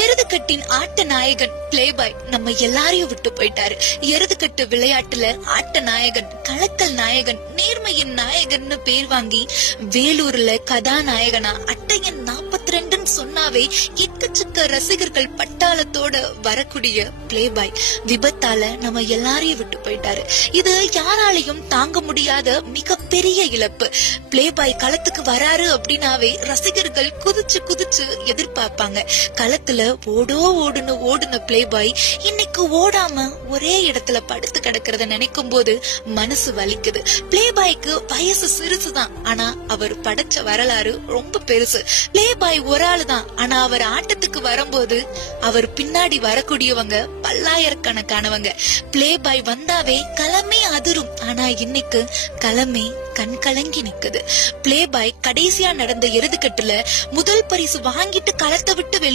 எருதுகட்டின் ஆட்ட நாயகன் பிளேபாய் நம்ம எல்லாரையும் விட்டு போயிட்டாரு. எருதுகட்டு விளையாட்டுல ஆட்ட நாயகன், கலக்கல் நாயகன், நேர்மையின் நாயகன்னு பேர் வாங்கி வேலூர்ல கதாநாயகனா அட்டையன் 42 சொன்னாவே எக்கச்சக்க ரசிகர்கள் பட்டாளத்தோட வரக்கூடிய பிளேபாய் விபத்தால நம்ம எல்லாரையும் விட்டு போயிட்டாரு. இது யாராலையும் தாங்க முடியாத மிகப்பெரிய இழப்பு. பிளேபாய் களத்துக்கு வராரு அப்படின்னாவே ரசிகர்கள் குதிச்சு குதிச்சு எதிர்பார்ப்பாங்க. களத்துல ஓடுன பிளேபாய் இன்னைக்கு ஓடாம ஒரே இடத்துல படுத்து கிடக்கிறத நினைக்கும் போது மனசு வலிக்குது. பிளேபாய்க்கு வயசு சிறுசுதான், ஆனா அவர் படைச்ச வரலாறு ரொம்ப பெருசு. பிளேபாய் ஒரு ஆளு தான், ஆனா அவர் ஆட்டத்துக்கு வரும்போது அவர் பின்னாடி வரக்கூடியவங்க பல்லாயிரக்கணக்கானவங்க. பிளேபாய் வந்தாவே களமே அதிரும், ஆனா இன்னைக்கு களமே கண் கலங்கி நிக்குது. பிளேபாய் கடைசியா நடந்த எருதுகட்டுல முதல் பரிசு வாங்கிட்டு களத்தை விட்டு வெளியே